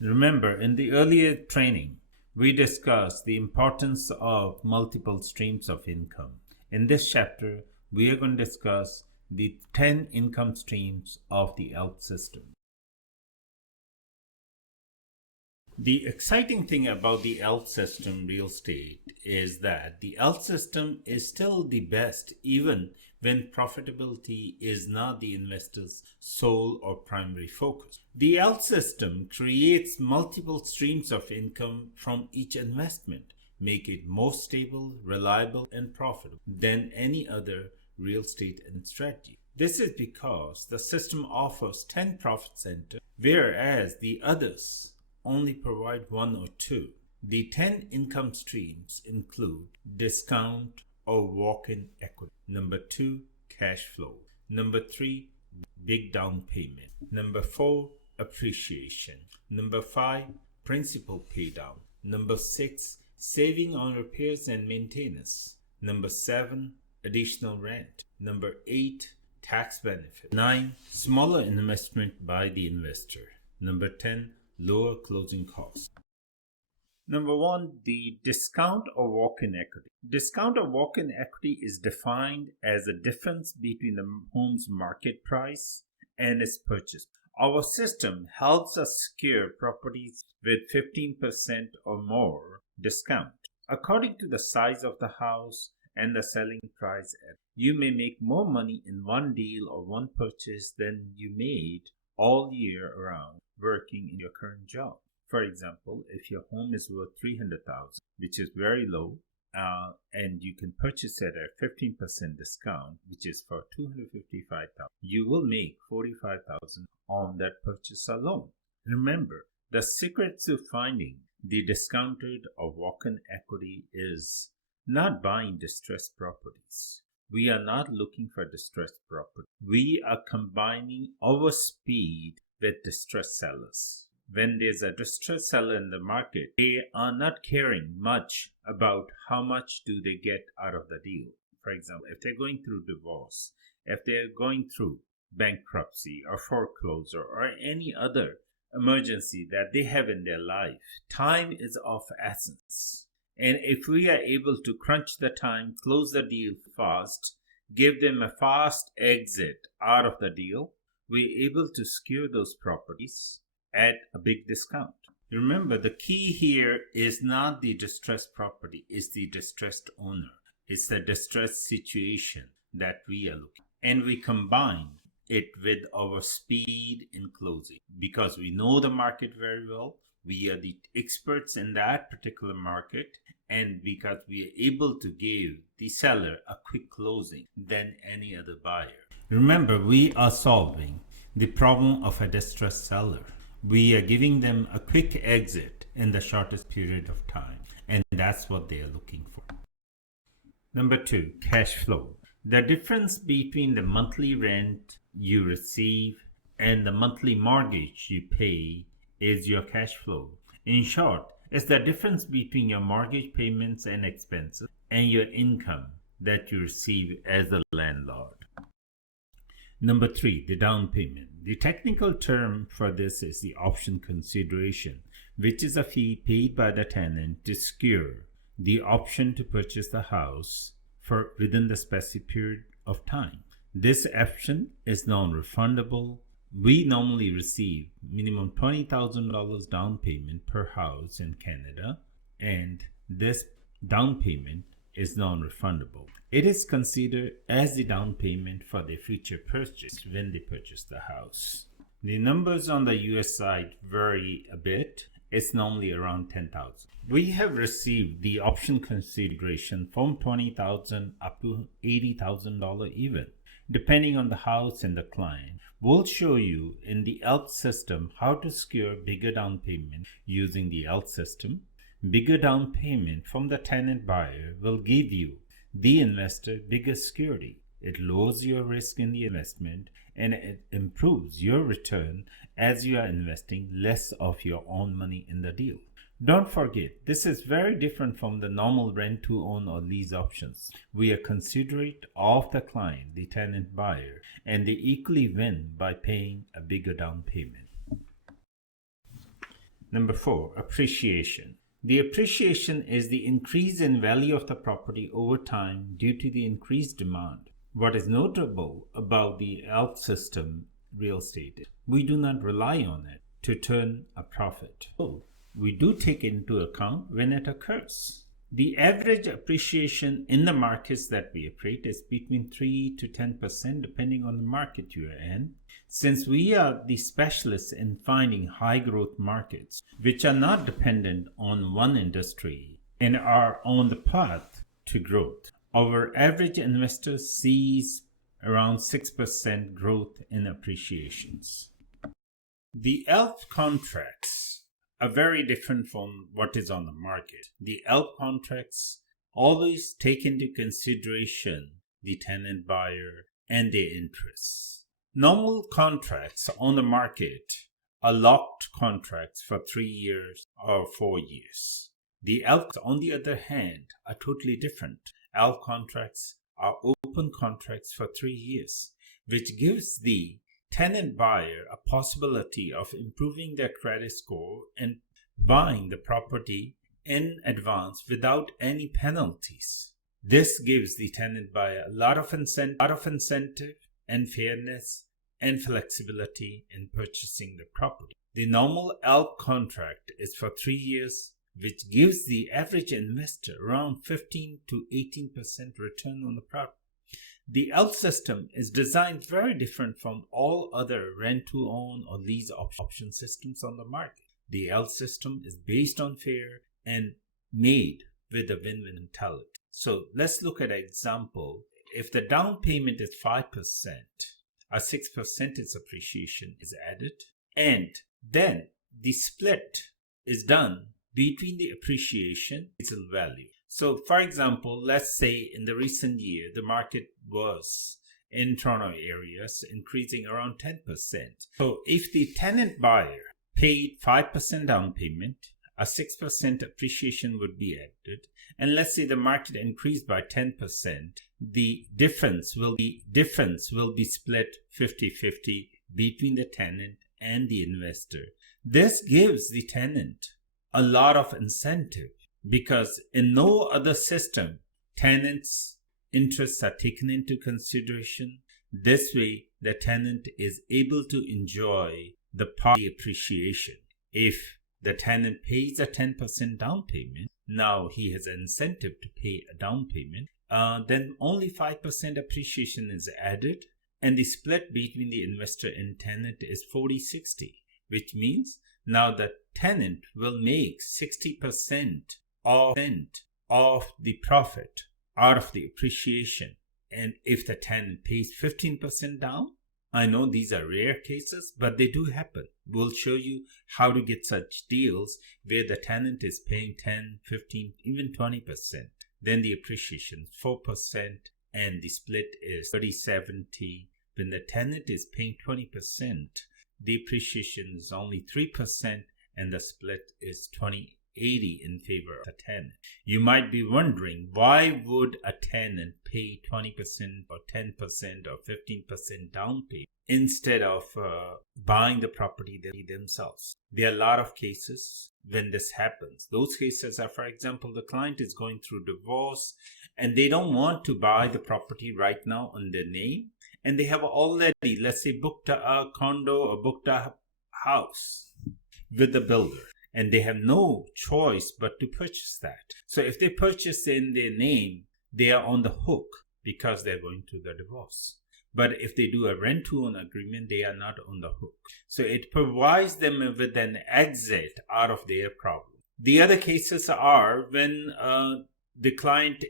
Remember, in the earlier training, we discussed the importance of multiple streams of income. In this chapter, we are going to discuss the 10 income streams of the ALP system. The exciting thing about the ALP system real estate is that the ALP system is still the best even when profitability is not the investor's sole or primary focus. The ALP system creates multiple streams of income from each investment, make it more stable, reliable, and profitable than any other real estate strategy. This is because the system offers 10 profit centers, whereas the others only provide 1 or 2. The 10 income streams include discount or walk-in equity. Number 2, cash flow. Number 3, big down payment. Number 4, appreciation. Number 5, principal pay down. Number 6, saving on repairs and maintenance. Number 7, additional rent. Number 8, tax benefit. 9, smaller investment by the investor. Number 10, lower closing costs. Number 1, the discount or walk-in equity. Discount or walk-in equity is defined as the difference between the home's market price and its purchase. Our system helps us secure properties with 15% or more discount. According to the size of the house and the selling price, you may make more money in one deal or one purchase than you made all year around working in your current job. For example, if your home is worth $300,000, which is very low, and you can purchase it at 15% discount, which is for $255,000, you will make $45,000 on that purchase alone. Remember, the secret to finding the discounted or walk-in equity is not buying distressed properties. We are not looking for distressed property. We are combining our speed with distressed sellers. When there's a distressed seller in the market, they are not caring much about how much do they get out of the deal. For example, if they're going through divorce, if they're going through bankruptcy or foreclosure or any other emergency that they have in their life, time is of essence. And if we are able to crunch the time, close the deal fast, give them a fast exit out of the deal, we're able to secure those properties at a big discount. Remember, the key here is not the distressed property, it's the distressed owner. It's the distressed situation that we are looking at. And we combine it with our speed in closing. Because we know the market very well, we are the experts in that particular market, and because we are able to give the seller a quick closing than any other buyer. Remember, we are solving the problem of a distressed seller. We are giving them a quick exit in the shortest period of time, and that's what they are looking for. Number 2, cash flow. The difference between the monthly rent you receive and the monthly mortgage you pay is your cash flow. In short, it's the difference between your mortgage payments and expenses and your income that you receive as a landlord. Number 3, the down payment. The technical term for this is the option consideration, which is a fee paid by the tenant to secure the option to purchase the house for within the specific period of time. This option is non-refundable. We normally receive minimum $20,000 down payment per house in Canada, and this down payment is non-refundable. It is considered as the down payment for their future purchase when they purchase the house. The numbers on the US side vary a bit. It's normally around $10,000. We have received the option consideration from $20,000 up to $80,000 even, depending on the house and the client. We'll show you in the ALP system how to secure bigger down payment using the ALP system. Bigger down payment from the tenant buyer will give you, the investor, bigger security. It lowers your risk in the investment and it improves your return as you are investing less of your own money in the deal. Don't forget, this is very different from the normal rent to own or lease options. We are considerate of the client, the tenant buyer, and they equally win by paying a bigger down payment. Number 4, appreciation. The appreciation is the increase in value of the property over time due to the increased demand. What is notable about the ALP system real estate is we do not rely on it to turn a profit. So we do take it into account when it occurs. The average appreciation in the markets that we operate is between 3 to 10% depending on the market you are in. Since we are the specialists in finding high growth markets which are not dependent on one industry and are on the path to growth, our average investor sees around 6% growth in appreciations. The ALP contracts are very different from what is on the market. The ALP contracts always take into consideration the tenant buyer and their interests. Normal contracts on the market are locked contracts for 3 years or 4 years. The ALPs, on the other hand, are totally different. ALP contracts are open contracts for 3 years, which gives the tenant buyer a possibility of improving their credit score and buying the property in advance without any penalties. This gives the tenant buyer a lot of incentive and fairness and flexibility in purchasing the property. The normal ALP contract is for 3 years, which gives the average investor around 15 to 18% return on the property. The ALP system is designed very different from all other rent-to-own or lease option systems on the market. The ALP system is based on fair and made with a win-win mentality. So let's look at an example. If the down payment is 5%, a 6% appreciation is added, and then the split is done between the appreciation and resale value. So for example, let's say in the recent year, the market was in Toronto areas increasing around 10%. So if the tenant buyer paid 5% down payment, a 6% appreciation would be added, and let's say the market increased by 10%, the difference will be split 50-50 between the tenant and the investor. This gives the tenant a lot of incentive because in no other system, tenants' interests are taken into consideration. This way, the tenant is able to enjoy the property appreciation. If the tenant pays a 10% down payment, now he has an incentive to pay a down payment, then only 5% appreciation is added, and the split between the investor and tenant is 40-60, which means now the tenant will make 60% of the profit out of the appreciation. And if the tenant pays 15% down, I know these are rare cases, but they do happen. We'll show you how to get such deals where the tenant is paying 10, 15, even 20%. Then the appreciation is 4% and the split is 30-70. When the tenant is paying 20%, the appreciation is only 3% and the split is 20-80 in favor of the tenant. You might be wondering, why would a tenant pay 20% or 10% or 15% down payment instead of buying the property themselves? There are a lot of cases when this happens. Those cases are, for example, the client is going through divorce and they don't want to buy the property right now on their name, and they have already, let's say, booked a condo or booked a house with the builder, and they have no choice but to purchase that. So if they purchase in their name, they are on the hook because they're going through the divorce. But if they do a rent-to-own agreement, they are not on the hook. So it provides them with an exit out of their problem. The other cases are when the client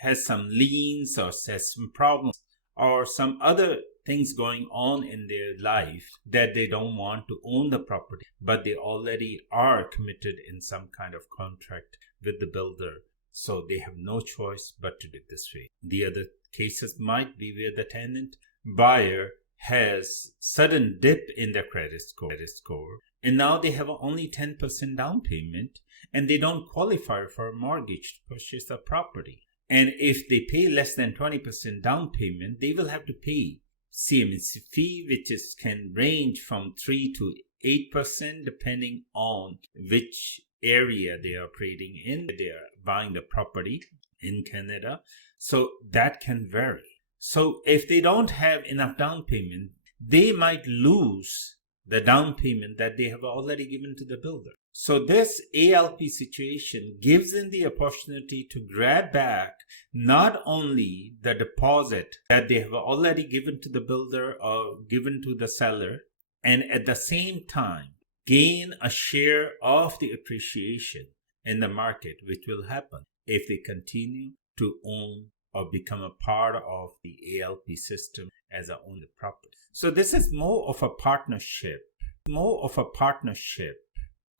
has some liens or has some problems or some other things going on in their life that they don't want to own the property, but they already are committed in some kind of contract with the builder. So they have no choice but to do it this way. The other cases might be where the tenant buyer has sudden dip in their credit score, and now they have only 10% down payment and they don't qualify for a mortgage to purchase the property. And if they pay less than 20% down payment, they will have to pay CMHC fee, which can range from 3 to 8% depending on which area they are operating in. They are buying the property in Canada. So that can vary. So if they don't have enough down payment, they might lose the down payment that they have already given to the builder. So this ALP situation gives them the opportunity to grab back not only the deposit that they have already given to the builder or given to the seller, and at the same time gain a share of the appreciation in the market, which will happen if they continue to own or become a part of the ALP system as a owned property. So this is more of a partnership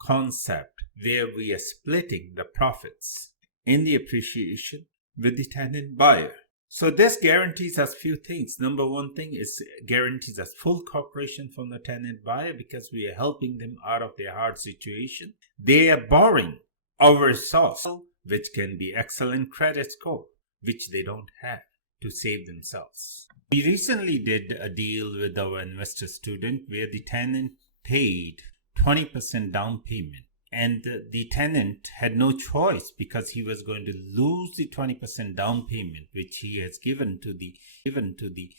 concept where we are splitting the profits in the appreciation with the tenant buyer. So this guarantees us few things. Number one thing is guarantees us full cooperation from the tenant buyer because we are helping them out of their hard situation. They are borrowing our resource, which can be excellent credit score, which they don't have to save themselves. We recently did a deal with our investor student where the tenant paid 20% down payment, and the tenant had no choice because he was going to lose the 20% down payment which he has given to the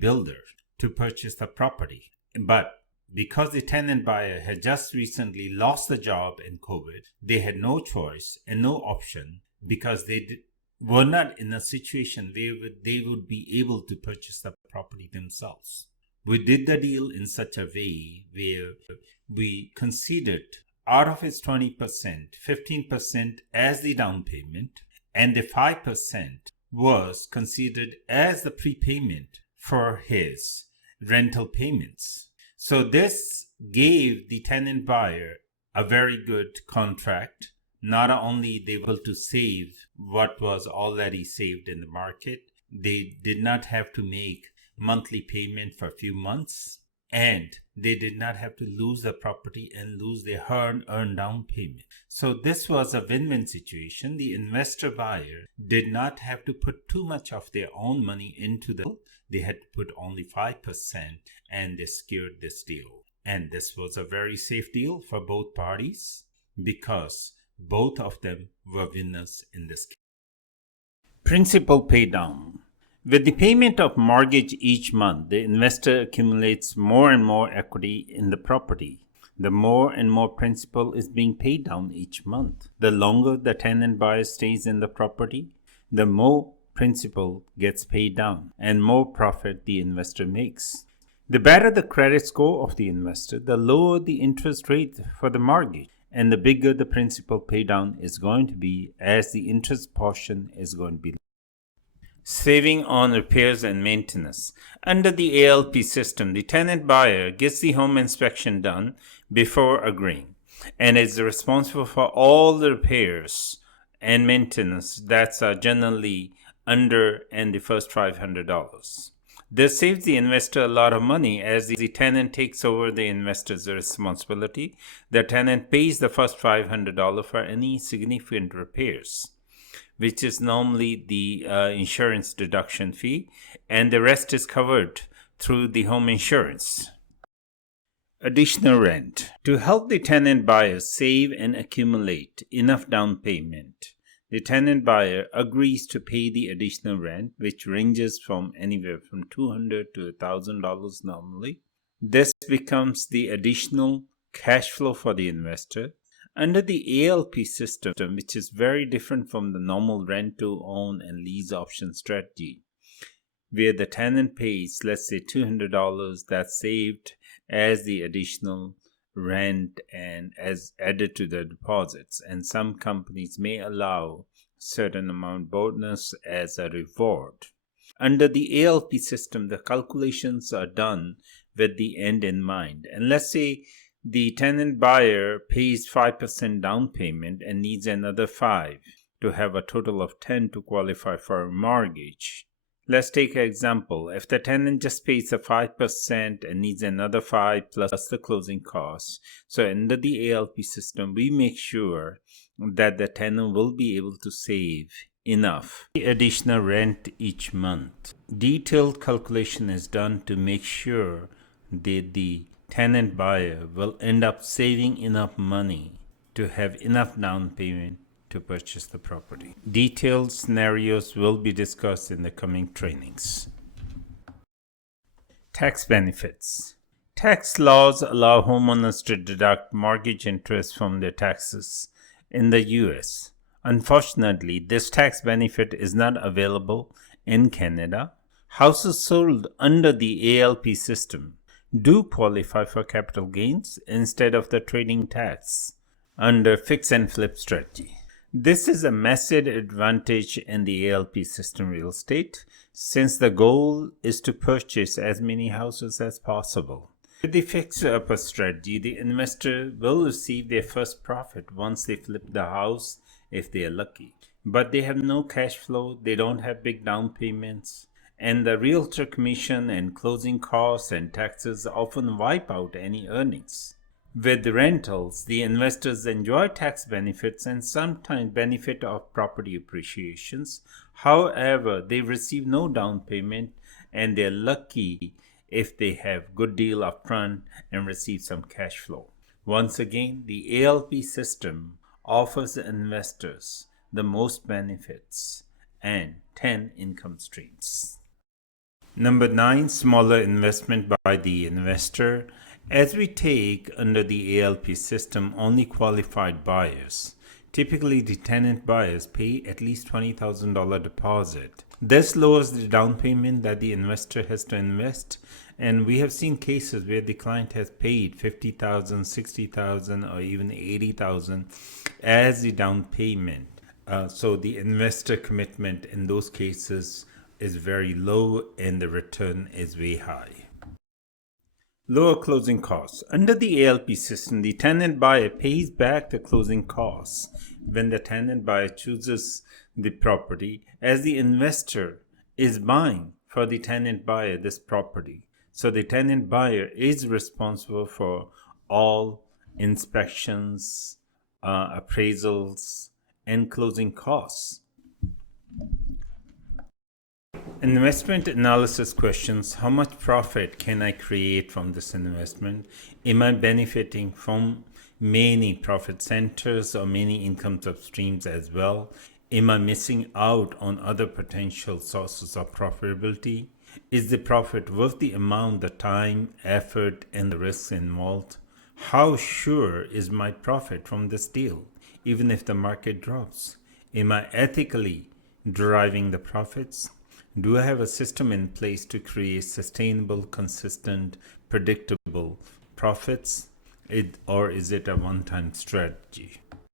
builder to purchase the property. But because the tenant buyer had just recently lost the job in COVID, they had no choice and no option because they were not in a situation where they would be able to purchase the property themselves. We did the deal in such a way where we considered out of his 20%, 15% as the down payment, and the 5% was considered as the prepayment for his rental payments. So this gave the tenant buyer a very good contract. Not only they were able to save what was already saved in the market, they did not have to make monthly payment for a few months, and they did not have to lose the property and lose their earned down payment. So this was a win-win situation. The investor buyer did not have to put too much of their own money into the deal. They had to put only 5%, and they secured this deal. And this was a very safe deal for both parties because both of them were winners in this case. Principal pay down. With the payment of mortgage each month, the investor accumulates more and more equity in the property. The more and more principal is being paid down each month. The longer the tenant buyer stays in the property, the more principal gets paid down and more profit the investor makes. The better the credit score of the investor, the lower the interest rate for the mortgage, and the bigger the principal pay down is going to be, as the interest portion is going to be. Saving on repairs and maintenance. Under the ALP system, the tenant buyer gets the home inspection done before agreeing and is responsible for all the repairs and maintenance that's generally under and the first $500. This saves the investor a lot of money as the tenant takes over the investor's responsibility. The tenant pays the first $500 for any significant repairs, which is normally the insurance deduction fee, and the rest is covered through the home insurance. Additional rent. To help the tenant buyer save and accumulate enough down payment, the tenant buyer agrees to pay the additional rent, which ranges from anywhere from $200 to $1,000 normally. This becomes the additional cash flow for the investor. Under the ALP system, which is very different from the normal rent to own and lease option strategy, where the tenant pays, let's say $200, that's saved as the additional rent and as added to the deposits, and some companies may allow certain amount bonus as a reward. Under the ALP system, the calculations are done with the end in mind, and let's say the tenant buyer pays 5% down payment and needs another 5 to have a total of 10 to qualify for a mortgage. Let's take an example. If the tenant just pays the 5% and needs another 5 plus the closing costs, so under the ALP system, we make sure that the tenant will be able to save enough additional rent each month. Detailed calculation is done to make sure that the tenant buyer will end up saving enough money to have enough down payment to purchase the property. Detailed scenarios will be discussed in the coming trainings. Tax benefits. Tax laws allow homeowners to deduct mortgage interest from their taxes in the US. Unfortunately, this tax benefit is not available in Canada. Houses sold under the ALP system do qualify for capital gains instead of the trading tax under fix and flip strategy. This is a massive advantage in the ALP system real estate, since the goal is to purchase as many houses as possible. With the fixer-upper strategy, the investor will receive their first profit once they flip the house if they are lucky. But they have no cash flow, they don't have big down payments, and the realtor commission and closing costs and taxes often wipe out any earnings. With rentals, the investors enjoy tax benefits and sometimes benefit of property appreciations. However, they receive no down payment and they're lucky if they have good deal up front and receive some cash flow. Once again, the ALP system offers investors the most benefits and 10 income streams. Number 9, smaller investment by the investor. As we take under the ALP system only qualified buyers, typically the tenant buyers pay at least $20,000 deposit. This lowers the down payment that the investor has to invest, and we have seen cases where the client has paid $50,000, $60,000, or even $80,000 as the down payment. So the investor commitment in those cases is very low and the return is way high. Lower closing costs. Under the ALP system, the tenant buyer pays back the closing costs when the tenant buyer chooses the property, as the investor is buying for the tenant buyer this property. So the tenant buyer is responsible for all inspections, appraisals, and closing costs. Investment analysis questions. How much profit can I create from this investment? Am I benefiting from many profit centers or many income streams as well? Am I missing out on other potential sources of profitability? Is the profit worth the amount, the time, effort, and the risks involved? How sure is my profit from this deal, even if the market drops? Am I ethically deriving the profits? Do I have a system in place to create sustainable, consistent, predictable profits? Or is it a one-time strategy?